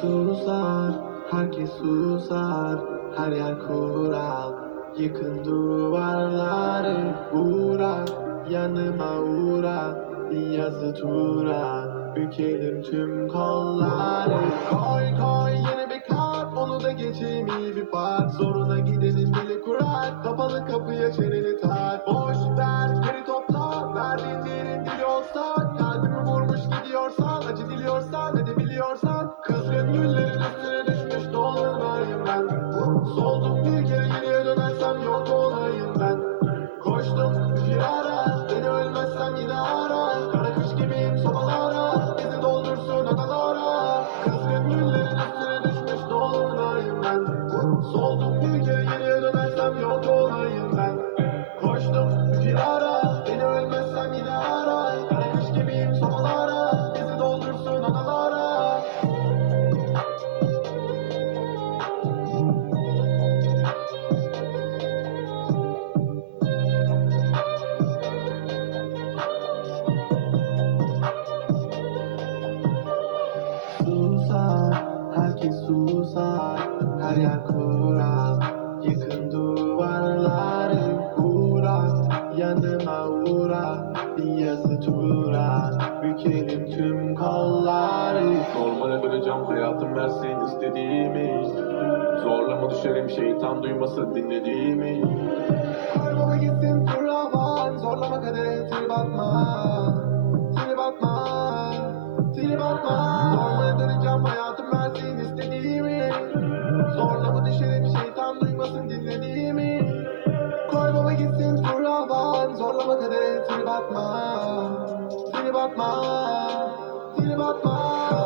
Susar, herkes susar, her yer kural Yıkın duvarları, uğra, yanıma uğra yazı tura, bükelim tüm kolları Koy koy yeni bir kart, onu da geçeyim iyi bir part yer kural Yıkın duvarları, yanıma uğra yazı tura, bükelim tüm kolları. Normale döneceğim hayatım versin istediğimi Zorlama düşerim şeytan duymasın dinlediğimi Feel about my, feel about my, about my.